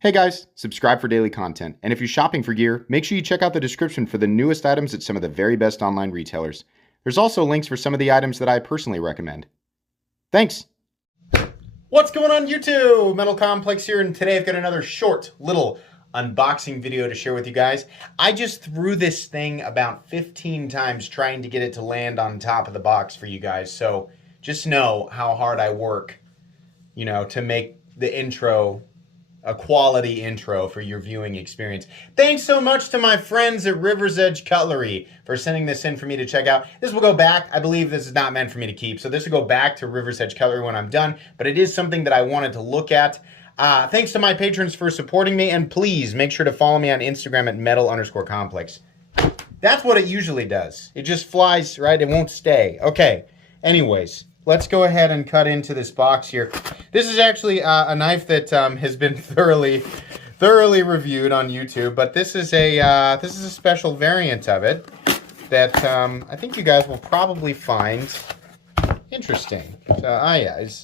Hey guys, subscribe for daily content. And if you're shopping for gear, make sure you check out the description for the newest items at some of the very best online retailers. There's also links for some of the items that I personally recommend. Thanks! What's going on YouTube? Metal Complex here, and today I've got another short little unboxing video to share with you guys. I just threw this thing about 15 times trying to get it to land on top of the box for you guys, so just know how hard I work, to make the intro a quality intro for your viewing experience. Thanks so much to my friends at River's Edge Cutlery for sending this in for me to check out. This will go back. I believe this is not meant for me to keep, so this will go back to River's Edge Cutlery when I'm done, but it is something that I wanted to look at. Thanks to my patrons for supporting me, and please make sure to follow me on Instagram at metal_complex. That's what it usually does. It just flies, right? It won't stay. Okay, anyways. Let's go ahead and cut into this box here. This is actually a knife that has been thoroughly reviewed on YouTube, but this is a special variant of it that I think you guys will probably find interesting. I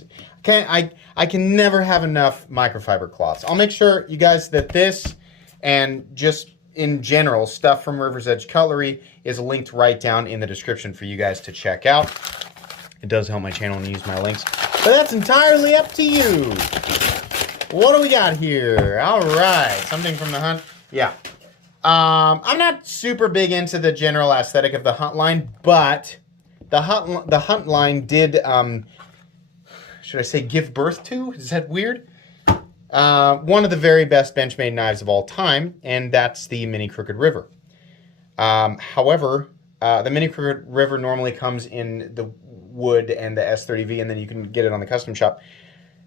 can never have enough microfiber cloths. I'll make sure you guys that this and just in general stuff from River's Edge Cutlery is linked right down in the description for you guys to check out. It does help my channel and use my links, but that's entirely up to you. What do we got here? All right, something from the Hunt. Yeah, I'm not super big into the general aesthetic of the Hunt line, but the Hunt line did, should I say, give birth to? Is that weird? One of the very best Benchmade knives of all time, and that's the Mini Crooked River. However, the Mini Crooked River normally comes in the wood and the S30V, and then you can get it on the custom shop.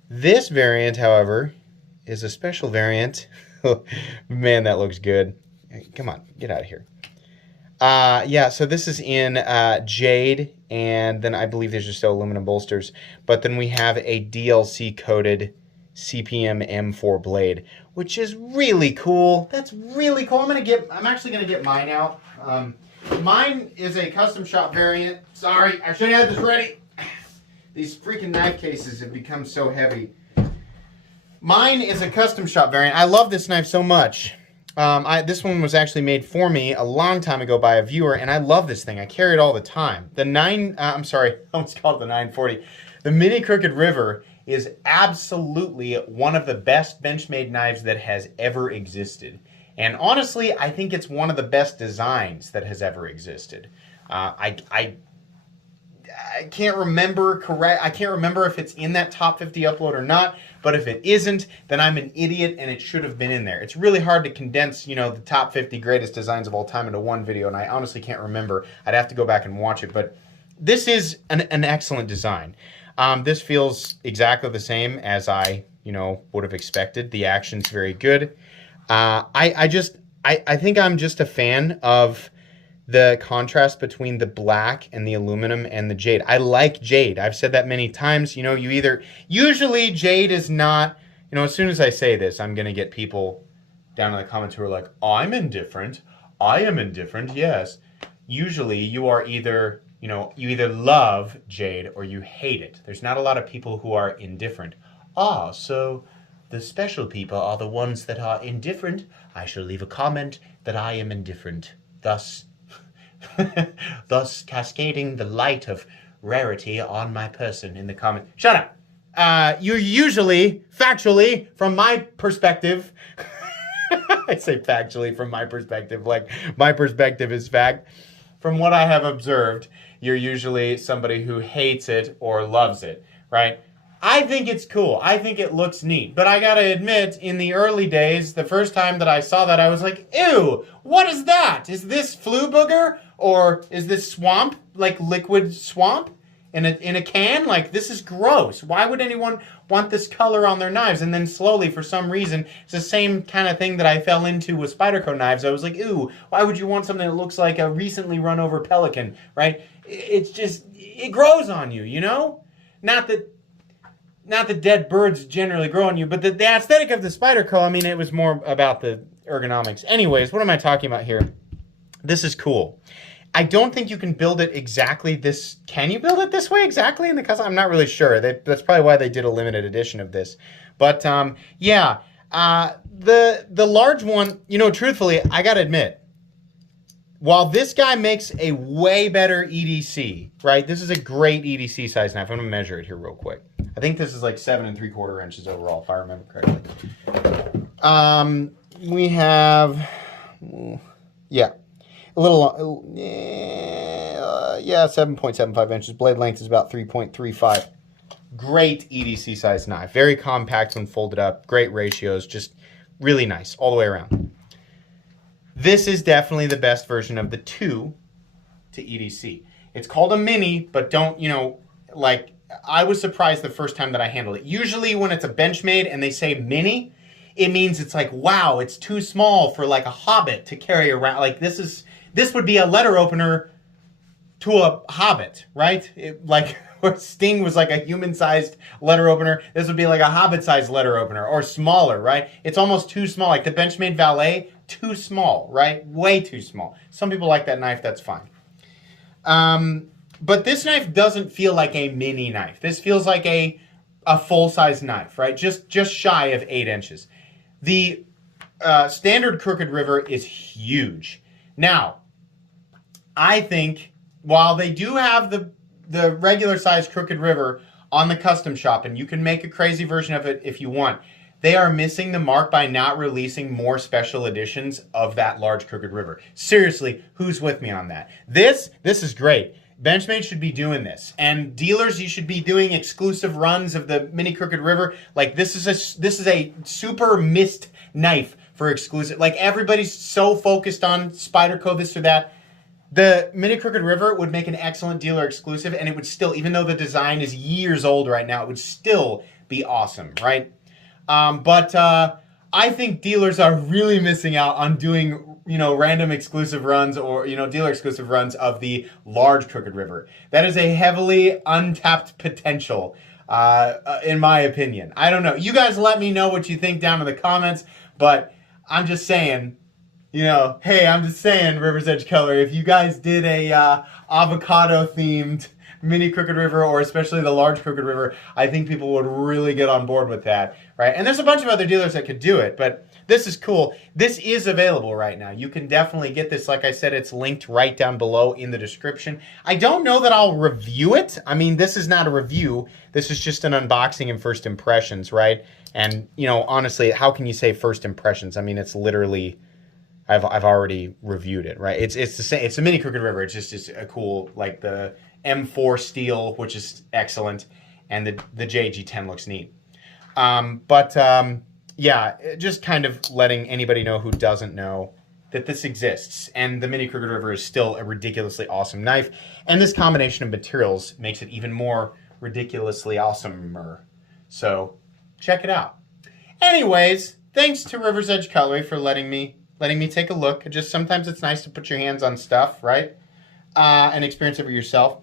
This variant, however, is a special variant. Man, that looks good. Hey, come on, get out of here. Yeah, so this is in jade, and then I believe there's just aluminum bolsters. But then we have a DLC-coated CPM M4 blade, which is really cool. That's really cool. I'm actually gonna get mine out. Mine is a custom shop variant. Sorry, I should have had this ready. These freaking knife cases have become so heavy. Mine is a custom shop variant. I love this knife so much. This one was actually made for me a long time ago by a viewer, and I love this thing. I carry it all the time. The I almost called it the 940. The Mini Crooked River is absolutely one of the best Benchmade knives that has ever existed. And honestly, I think it's one of the best designs that has ever existed. I can't remember I can't remember if it's in that top 50 upload or not, but if it isn't, then I'm an idiot and it should have been in there. It's really hard to condense, the top 50 greatest designs of all time into one video, and I honestly can't remember. I'd have to go back and watch it, but this is an excellent design. This feels exactly the same as I, would have expected. The action's very good. I think I'm just a fan of the contrast between the black and the aluminum and the jade. I like jade. I've said that many times. Usually jade is not, as soon as I say this, I'm going to get people down in the comments who are like, I'm indifferent. I am indifferent, yes. Usually you are either, you either love jade or you hate it. There's not a lot of people who are indifferent. So the special people are the ones that are indifferent. I shall leave a comment that I am indifferent, thus cascading the light of rarity on my person in the comment. Shut up! You're usually, factually, from my perspective, I say factually from my perspective, like my perspective is fact. From what I have observed, you're usually somebody who hates it or loves it, right? I think it's cool. I think it looks neat. But I gotta admit, in the early days, the first time that I saw that, I was like, ew, what is that? Is this flue booger? Or is this swamp, like liquid swamp in a can? Like, this is gross. Why would anyone want this color on their knives? And then slowly, for some reason, it's the same kind of thing that I fell into with Spyderco knives. I was like, ew, why would you want something that looks like a recently run over pelican, right? It's just, it grows on you, Not that dead birds generally grow on you, but the aesthetic of the Spyderco, it was more about the ergonomics. Anyways, what am I talking about here? This is cool. I don't think you can build it exactly this. Can you build it this way exactly in the custom? I'm not really sure. That's probably why they did a limited edition of this. But yeah, The large one, you know, truthfully, I gotta admit, while this guy makes a way better EDC, right? This is a great EDC size knife. I'm gonna measure it here real quick. I think this is like 7 3/4 inches overall, if I remember correctly. We have, yeah, a little, yeah, 7.75 inches. Blade length is about 3.35. Great EDC size knife. Very compact when folded up. Great ratios. Just really nice all the way around. This is definitely the best version of the 2 to EDC. It's called a mini, but don't, you know, like, I was surprised the first time that I handled it. Usually when it's a Benchmade and they say mini, it means it's like, wow, it's too small for like a hobbit to carry around. Like this would be a letter opener to a hobbit, right? Like where Sting was like a human-sized letter opener, this would be like a hobbit-sized letter opener, or smaller, right? It's almost too small. Like the Benchmade Valet, too small, right? Way too small. Some people like that knife, that's fine. But this knife doesn't feel like a mini knife. This feels like a full-size knife, right? Just shy of 8 inches. The standard Crooked River is huge. Now, I think while they do have the regular size Crooked River on the custom shop, and you can make a crazy version of it if you want, they are missing the mark by not releasing more special editions of that large Crooked River. Seriously, who's with me on that? This is great. Benchmade should be doing this, and dealers, you should be doing exclusive runs of the mini Crooked River. Like this is a super missed knife for exclusive. Like everybody's so focused on Spyderco this or that. The mini Crooked River would make an excellent dealer exclusive, and it would still, even though the design is years old right now, it would still be awesome, right? But I think dealers are really missing out on doing, you know, random exclusive runs or, you know, dealer exclusive runs of the large Crooked River. That is a heavily untapped potential, in my opinion. I don't know. You guys let me know what you think down in the comments, but I'm just saying, you know, hey, I'm just saying, River's Edge Cutlery, if you guys did a avocado-themed mini Crooked River, or especially the large Crooked River, I think people would really get on board with that, right? And there's a bunch of other dealers that could do it, but this is cool. This is available right now. You can definitely get this. Like I said, it's linked right down below in the description. I don't know that I'll review it. I mean, this is not a review. This is just an unboxing and first impressions, right? And, you know, honestly, how can you say first impressions? I mean, it's literally, I've already reviewed it, right? It's the same. It's a mini Crooked River. It's just a cool, like the M4 steel, which is excellent, and the JG10 looks neat. Yeah, just kind of letting anybody know who doesn't know that this exists, and the mini Crooked River is still a ridiculously awesome knife, and this combination of materials makes it even more ridiculously awesomer. So check it out. Anyways, thanks to River's Edge Cutlery for letting me take a look. Just sometimes it's nice to put your hands on stuff, right? And experience it for yourself.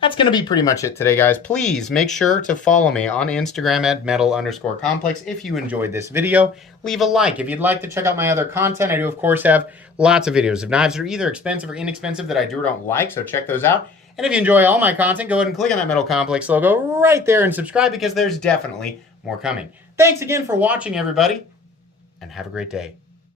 That's going to be pretty much it today, guys. Please make sure to follow me on Instagram at metal_complex. If you enjoyed this video, leave a like. If you'd like to check out my other content, I do, of course, have lots of videos of knives that are either expensive or inexpensive that I do or don't like, so check those out. And if you enjoy all my content, go ahead and click on that Metal Complex logo right there and subscribe, because there's definitely more coming. Thanks again for watching, everybody, and have a great day.